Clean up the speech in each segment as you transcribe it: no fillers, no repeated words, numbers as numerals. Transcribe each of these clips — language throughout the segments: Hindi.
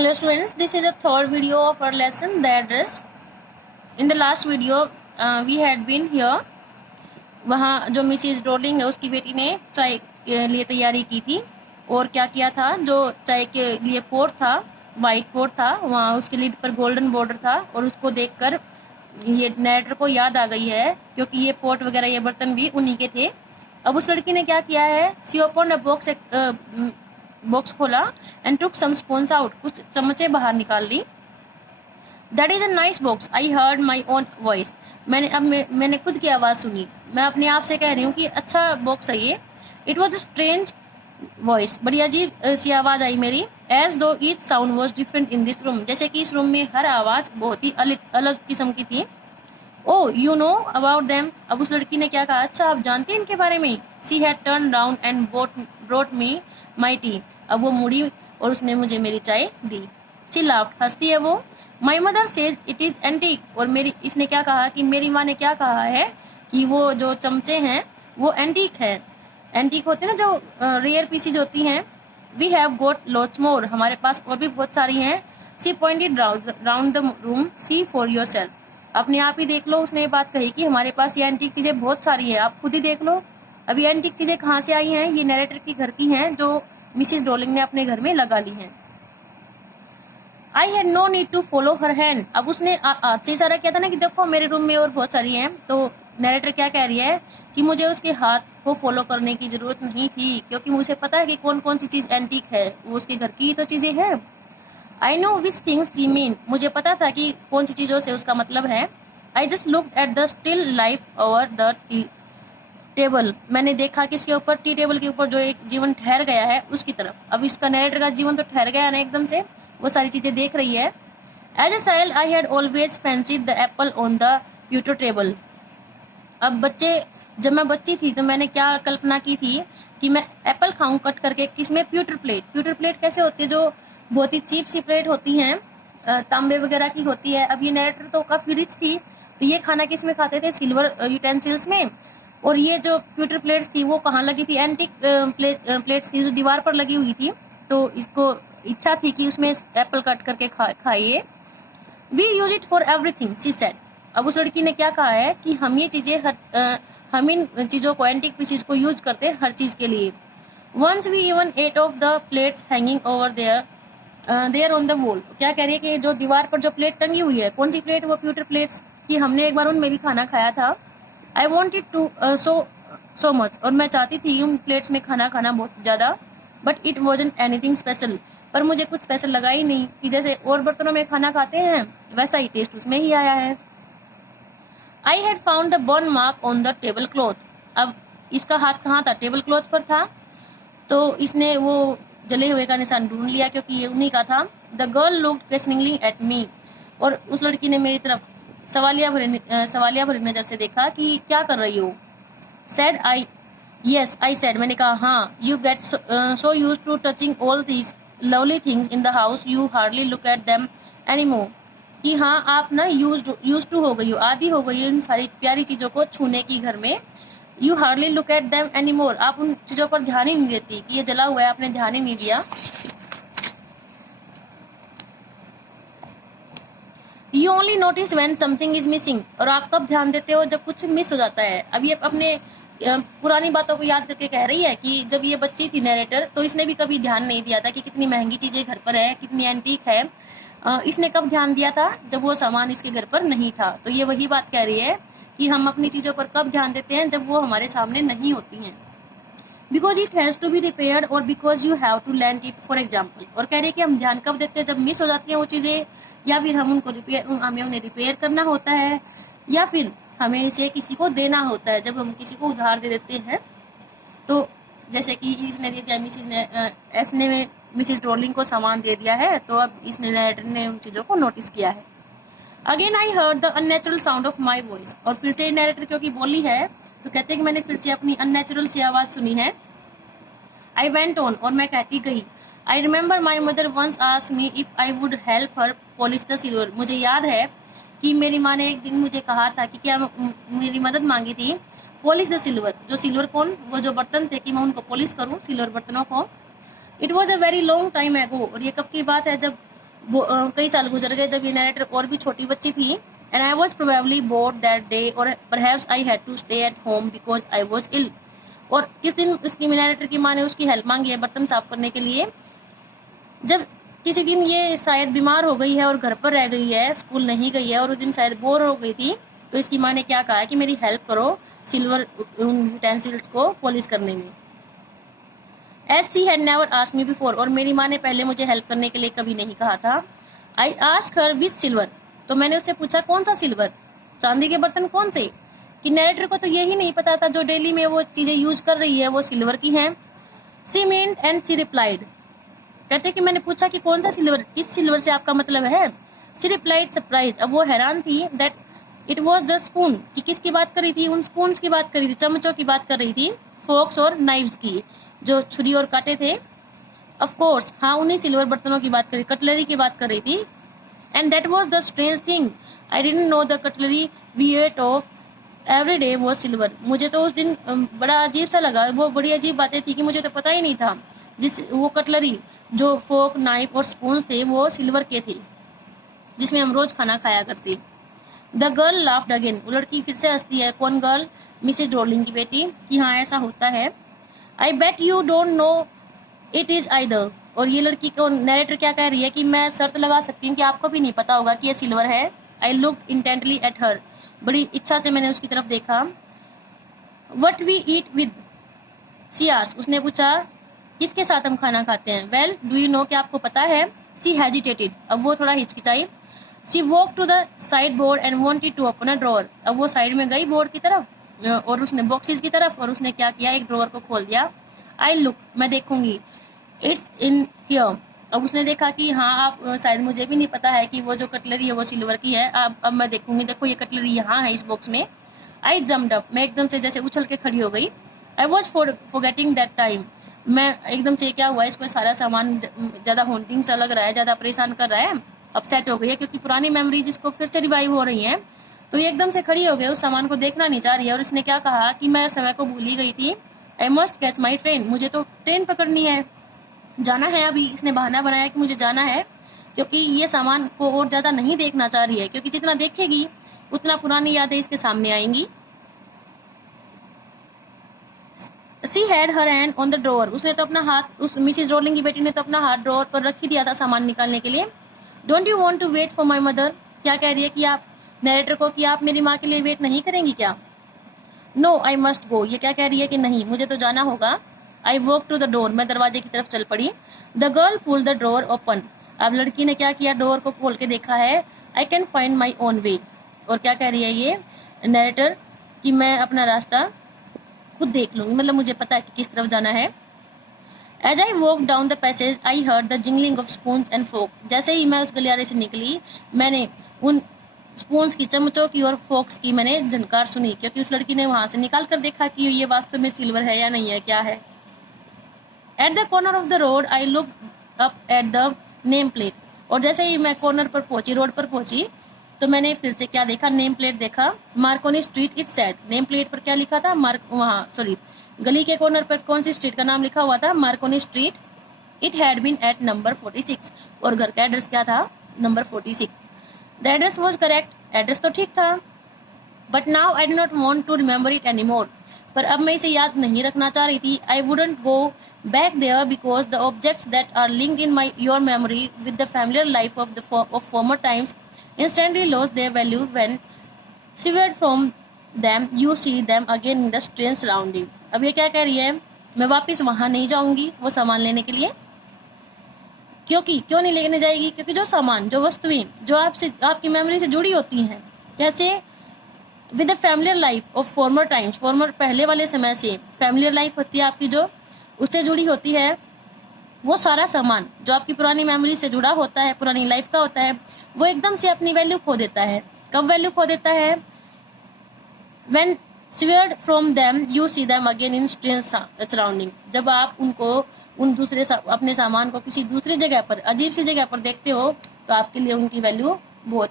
Hello students, this is a third video of our lesson, the address. In the last video, we had been here. वहाँ जो मिसिज रोलिंग है उसकी बेटी ने चाय के लिए तैयारी की थी और क्या किया था, जो चाय के लिए पोट था, वाइट पोट था, वहाँ उसके लिड पर गोल्डन बॉर्डर था और उसको देखकर ये नरेटर को याद आ गई है क्योंकि ये पोट वगैरह ये बर्तन भी उन्हीं के थे। अब उस लड़की ने क्या किया है, सी ओपन अ बॉक्स खोला and took some spoons out, कुछ चम्मचे बाहर निकाल ली। That is a nice box, I heard my own voice. मैंने खुद की आवाज़ सुनी, मैं अपने आप से कह रही हूँ कि अच्छा बॉक्स है ये। It was a strange voice, बड़ी अजीब सी आवाज़ आई मेरी। एज दो each sound was different in this room, जैसे कि इस रूम में हर आवाज़ बहुत ही अलग किस्म की थी। ओ यू नो अबाउट देम, अब उस लड़की ने क्या कहा, अच्छा आप जानते हैं इनके बारे में। She had turn round and brought me my T, अब वो मुड़ी और उसने मुझे मेरी चाय दी। सी लाफ्ड, हंसती है वो। My mother says it is antique, और इसने क्या कहा कि मेरी माँ ने क्या कहा है कि वो जो चमचे हैं वो एंटीक हैं। एंटीक होते हैं ना, जो रेयर पीसीज होती हैं। We have got lots more, हमारे पास और भी बहुत सारी हैं। She pointed round the room, see for yourself, अपने आप ही देख लो। उसने ये बात कही कि हमारे पास ये एंटीक चीजें बहुत सारी हैं, आप खुद ही देख लो। अब ये एंटीक चीजें कहाँ से आई हैं, ये नरेटर की घर की हैं जो मिसिस रोलिंग ने अपने घर में लगा ली हैं। I had no need to follow her hand, अब उसने हाथ से इशारा किया था ना कि देखो मेरे रूम में और बहुत सारी हैं, तो नरेटर क्या कह रही है कि मुझे उसके हाथ को फॉलो करने की जरूरत नहीं थी क्योंकि मुझे पता है कि कौन कौन सी चीज एंटीक है, वो उसके घर की ही तो चीजें हैं। I know which things she mean, मुझे पता था कि कौन सी चीजों से उसका मतलब है। I just looked at the still life over the tea table, मैंने देखा कि इसके ऊपर टी टेबल के ऊपर जो एक जीवन ठहर गया है उसकी तरफ। अब इसका नरेटर का जीवन तो ठहर गया ना एकदम से, वो सारी चीजें देख रही है। As a child I had always fancied the apple on the pewter table, अब जब मैं बच्ची थी तो मैंने क्या कल्पना की थी कि मैं एप्पल खाऊं कट करके, किसमें, प्यूटर प्लेट कैसे होती है, जो बहुत ही चीप सी प्लेट होती हैं, तांबे वगैरह की होती है। अब ये नरेटर तो काफी रिच थी, तो ये खाना किस में खाते थे, सिल्वर यूटेंसिल्स में। और ये जो प्यूटर प्लेट्स थी वो कहाँ लगी थी, एंटिक प्लेट्स थी जो दीवार पर लगी हुई थी। तो इसको इच्छा थी कि उसमें एप्पल कट करके खाइए। We use it for everything, she said, अब उस लड़की ने क्या कहा है कि हम ये चीजें हम इन चीजों को, एंटिक पीसेस को यूज करते हैं हर चीज के लिए। Once we even ate off the plates hanging over there on the wall, क्या कह रही है कि जो दीवार पर जो प्लेट टंगी हुई है, कौन सी प्लेट, वो प्यूटर प्लेट्स की, हमने एक बार उनमें भी खाना खाया था। I wanted to so much, और मैं चाहती थी उन प्लेट्स में खाना खाना बहुत ज्यादा। But it wasn't anything special, पर मुझे कुछ स्पेशल लगा ही नहीं, कि जैसे और बर्तनों में खाना खाते हैं वैसा ही टेस्ट उसमें ही आया है। I had found the burn mark on the table cloth, अब इसका हाथ कहाँ था, टेबल क्लॉथ पर था, तो इसने वो जले हुए का निशान ढूंढ लिया क्योंकि ये उन्हीं का था। The girl looked questioningly at me, और उस लड़की ने मेरी तरफ सवालिया भरी नजर से देखा कि क्या कर रही हो। Said I, yes I said, मैंने कहा हाँ। You get so used to touching all these lovely things in the house you hardly look at them anymore, कि हाँ आप ना यूज टू हो गई हो, आदी हो गई हो इन सारी प्यारी चीजों को छूने की घर में। You hardly look at them anymore, आप उन चीजों पर ध्यान ही नहीं देती, कि ये जला हुआ है आपने ध्यान ही नहीं दिया। You only notice when something is missing, और आप कब ध्यान देते हो, जब कुछ मिस हो जाता है। अब ये अपने पुरानी बातों को याद करके कह रही है कि जब ये बच्ची थी नरेटर, तो इसने भी कभी ध्यान नहीं दिया था कि कितनी महंगी चीजें घर पर है, कितनी एंटीक है। इसने कब ध्यान दिया था, जब वो सामान इसके घर पर नहीं था। तो ये वही बात कह रही है कि हम अपनी चीजों पर कब ध्यान देते हैं, जब वो हमारे सामने नहीं होती हैं। Because it has to be repaired, और because you have to land it for example, और कह रही है कि हम ध्यान कब देते हैं, जब मिस हो जाती हैं वो चीजें, या फिर हमें उन्हें रिपेयर करना होता है, या फिर हमें इसे किसी को देना होता है, जब हम किसी को उधार दे देते हैं। तो जैसे कि इसने दे दिया, मिसिस रोलिंग को सामान दे दिया है, तो अब इसने नरेटर ने उन चीजों को नोटिस किया है। Again I heard the unnatural sound of my voice, और फिर से नरेटर क्योंकि बोली है तो कहते हैं कि मैंने फिर से अपनी अननेचुरल सी आवाज सुनी है। आई वेंट ऑन, और मैं कहती गई। I remember my mother once asked me if I would help her polish the silver, मुझे याद है कि मेरी माँ ने एक दिन मुझे कहा था कि क्या मेरी मदद मांगी थी, पॉलिश द सिल्वर, जो सिल्वर कौन, वो जो बर्तन थे, कि मैं उनको पॉलिश करूं, सिल्वर बर्तनों को। It was a very long time एगो, और ये कब की बात है, जब कई साल गुजर गए जब ये नरेटर और भी छोटी बच्ची थी। And I was probably bored that day और perhaps I had to stay at home because I was ill. और किस दिन उसकी नरेटर की माँ ने उसकी हेल्प मांगी है बर्तन साफ करने के लिए, जब किसी दिन ये शायद बीमार हो गई है और घर पर रह गई है, स्कूल नहीं गई है और उस दिन शायद बोर हो गई थी, तो इसकी माँ ने क्या कहा है कि मेरी हेल्प करो सिल्वर यूटेंसिल्स को पॉलिश करने में। As she had never asked me before, और मेरी माँ ने पहले मुझे हेल्प करने के लिए कभी नहीं कहा था। I asked her which silver, तो मैंने उससे पूछा कौन सा सिल्वर, चांदी के बर्तन कौन से, कि नरेटर को तो यही नहीं पता था जो डेली में वो चीजें यूज कर रही है वो सिल्वर की हैं। सी मीन एंड सी रिप्लाइड, कहते कि मैंने पूछा कि कौन सा सिल्वर, किस सिल्वर से आपका मतलब है। सी रिप्लाइड सरप्राइज, अब वो हैरान थी that it was the spoon, कि किसकी बात कर रही थी, उन स्पून्स की बात कर रही थी, चम्मचों की बात कर रही थी, फोक्स और नाइव्स की, जो छुरी और कांटे थे। ऑफ कोर्स, हाँ उन्हीं सिल्वर बर्तनों की बात कर रही, कटलरी की बात कर रही थी। And that was the strange thing, I didn't know the cutlery we ate off every day वो सिल्वर। मुझे तो उस दिन बड़ा अजीब सा लगा, वो बड़ी अजीब बातें थी कि मुझे तो पता ही नहीं था जिस वो कटलरी जो फोक नाइफ और स्पून थे वो सिल्वर के थे जिसमें हम रोज खाना खाया करते। द गर्ल लाफ्ड अगेन, वो लड़की फिर से हंसती है। कौन गर्ल? मिसेस डॉर्लिंग की बेटी, कि हाँ ऐसा होता है। I bet you don't know it is either, और ये लड़की को नरेटर क्या कह रही है कि मैं शर्त लगा सकती हूँ कि आपको भी नहीं पता होगा कि ये सिल्वर है। I look intently at her, बड़ी इच्छा से मैंने उसकी तरफ देखा। What we eat with, she asked, उसने पूछा किसके साथ हम खाना खाते हैं। वेल डू यू नो, क्या आपको पता है। सी हेजिटेटेड, अब वो थोड़ा हिचकिचाई। She walk to the sideboard and wanted to open a drawer, अब वो साइड में गई बोर्ड की तरफ और उसने बॉक्सेस की तरफ, और उसने क्या किया, एक ड्रॉअर को खोल दिया। आई लुक, मैं देखूंगी। इट्स इन हियर, अब उसने देखा कि हाँ आप शायद मुझे भी नहीं पता है कि वो जो कटलरी है वो सिल्वर की है। अब मैं देखूंगी, देखो ये कटलरी यहाँ है इस बॉक्स में। आई जम्प्ड अप, मैं एकदम से जैसे उछल के खड़ी हो गई। I was forgetting that time, मैं एकदम से क्या हुआ, इसको सारा सामान ज्यादा हॉन्टिंग सा लग रहा है, ज्यादा परेशान कर रहा है, अपसेट हो गई है क्योंकि पुरानी मेमोरीज इसको फिर से रिवाइव हो रही हैं। तो ये एकदम से खड़ी हो गई, उस सामान को देखना नहीं चाह रही है। और इसने क्या कहा कि मैं समय को भूल ही गई थी। I must catch my train, मुझे तो ट्रेन पकड़नी है, जाना है अभी। इसने बहाना बनाया कि मुझे जाना है क्योंकि ये सामान को और ज्यादा नहीं देखना चाह रही है, क्योंकि जितना देखेगी उतना पुरानी यादें इसके सामने आएंगी। She had her hand on the drawer, उसने तो अपना हाथ, उस मिसेस रोलिंग की बेटी ने तो अपना हाथ ड्रॉअर पर रख ही दिया था सामान निकालने के लिए। Don't you want to wait for my mother, क्या कह रही है कि आप नरेटर को कि आप मेरी माँ के लिए वेट नहीं करेंगी क्या। नो आई मस्ट गो, ये क्या कह रही है कि नहीं मुझे तो जाना होगा। I walk to the door, मैं दरवाजे की तरफ चल पड़ी। The girl pull the drawer open, अब लड़की ने क्या किया, डोर को खोल के देखा है। I can find my own way, और क्या कह रही है ये नरेटर कि मैं अपना रास्ता खुद देख लूंगी, मतलब मुझे पता है कि किस तरफ जाना है। As I walk down the passage I heard the jingling of spoons and fork, जैसे ही मैं उस गलियारे से निकली मैंने उन स्पून्स की, चम्मचों की और फोक्स की मैंने झनकार सुनी, क्योंकि उस लड़की ने वहां से निकाल कर देखा कि ये वास्तव में सिल्वर है या नहीं है, क्या है। At the corner of the road I look up at the name plate, और जैसे ही मैं कॉर्नर पर पहुंची, रोड पर पहुंची, तो मैंने फिर से क्या देखा, नेम प्लेट देखा। Markovnikov street it said, name plate पर क्या लिखा था, गली के कॉर्नर पर कौन सी स्ट्रीट का नाम लिखा हुआ था, Marconi street. It had been at number 46, और घर का एड्रेस क्या था, number 46। The address was correct, address तो ठीक था। But now I do not want to remember it any more, पर अब मैं इसे याद नहीं रखना चाह रही थी। I wouldn't go back there because the objects that are linked in your memory with the familiar life of former times instantly lost their value when severed from them you see them again in the strange surrounding। अब ये क्या कह रही है, मैं वापस वहां नहीं जाऊंगी वो सामान लेने के लिए। क्यों नहीं लेने जाएगी, क्योंकि जो सामान, जो वस्तुएं जो आपसे, आपकी मेमोरी से जुड़ी होती हैं, कैसे, with the familiar life of former times, farmer पहले वाले समय से, फैमिलियर लाइफ होती है आपकी जो उससे जुड़ी होती है, वो सारा सामान जो आपकी पुरानी मेमोरी से जुड़ा होता है, पुरानी लाइफ का होता है, वो एकदम से अपनी वैल्यू खो देता है। कब वैल्यू खो देता है, when severed from them you see them again in strange surrounding, जब आप उनको, उन दूसरे अपने सामान को किसी दूसरी जगह पर, अजीब सी जगह पर देखते हो, तो आपके लिए उनकी वैल्यू बहुत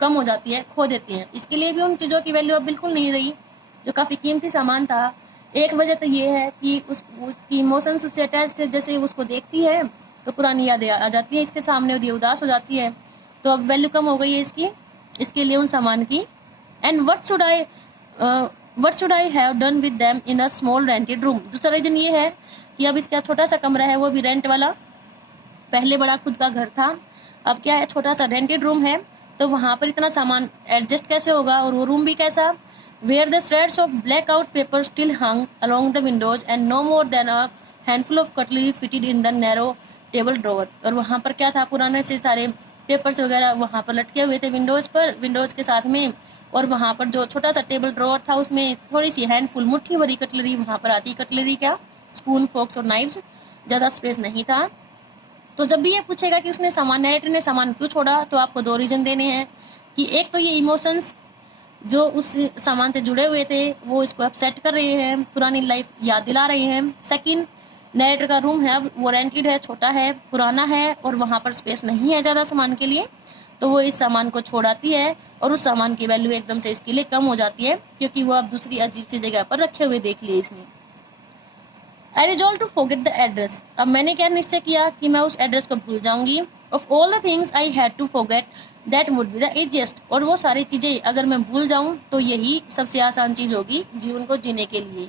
कम हो जाती है, खो देती है। इसके लिए भी उन चीज़ों की वैल्यू अब बिल्कुल नहीं रही जो काफ़ी कीमती सामान था। एक वजह तो ये है कि उसकी इमोशंस उससे अटैच थे, जैसे उसको देखती है तो पुरानी यादें आ जाती है इसके सामने और ये उदास हो जाती है। तो अब वैल्यू कम हो गई है इसकी, इसके लिए उन सामान की। And what should I have done with them in a small rented room. दूसरा रीजन ये है कि अब इसका छोटा सा कमरा है, वो भी रेंट वाला। पहले बड़ा खुद का घर था, अब क्या है, छोटा सा रेंटेड रूम है। तो वहां पर इतना सामान एडजस्ट कैसे होगा, और वो रूम भी कैसा, where the shreds of blackout paper still hung along the windows and no more than a handful of cutlery fitted in the narrow table drawer। और वहां पर क्या था, पुराने से सारे पेपर्स वगैरह वहां पर लटके हुए थे विंडोज पर, विंडोज के साथ में। और वहां पर जो छोटा सा टेबल ड्रॉवर था उसमें थोड़ी सी हैंडफुल, मुट्ठी भरी कटलरी वहां पर आती। कटलरी क्या, स्पून, फोक्स और नाइव्स, ज्यादा स्पेस नहीं था। तो जब भी ये पूछेगा कि उसने सामान, नरेटर ने सामान क्यों छोड़ा, तो आपको दो रीजन देने हैं कि एक तो ये इमोशंस जो उस सामान से जुड़े हुए थे वो इसको अपसेट कर रहे हैं, पुरानी लाइफ याद दिला रहे हैं। सेकंड, नरेटर का रूम है, अब वो रेंटेड है, छोटा है, पुराना है और वहां पर स्पेस नहीं है ज्यादा सामान के लिए, तो वो इस सामान को छोड़ाती है और उस सामान की वैल्यू एकदम से इसके लिए कम हो जाती है, क्योंकि वो अब दूसरी अजीब सी जगह पर रखे हुए देख लिए इसने। I resolve to forget the address. अब मैंने क्या निश्चय किया कि मैं उस एड्रेस को भूल जाऊंगी। Of all the things I had to forget that would be the easiest. और वो सारी चीजें अगर मैं भूल जाऊं तो यही सबसे आसान चीज होगी जीवन को जीने के लिए।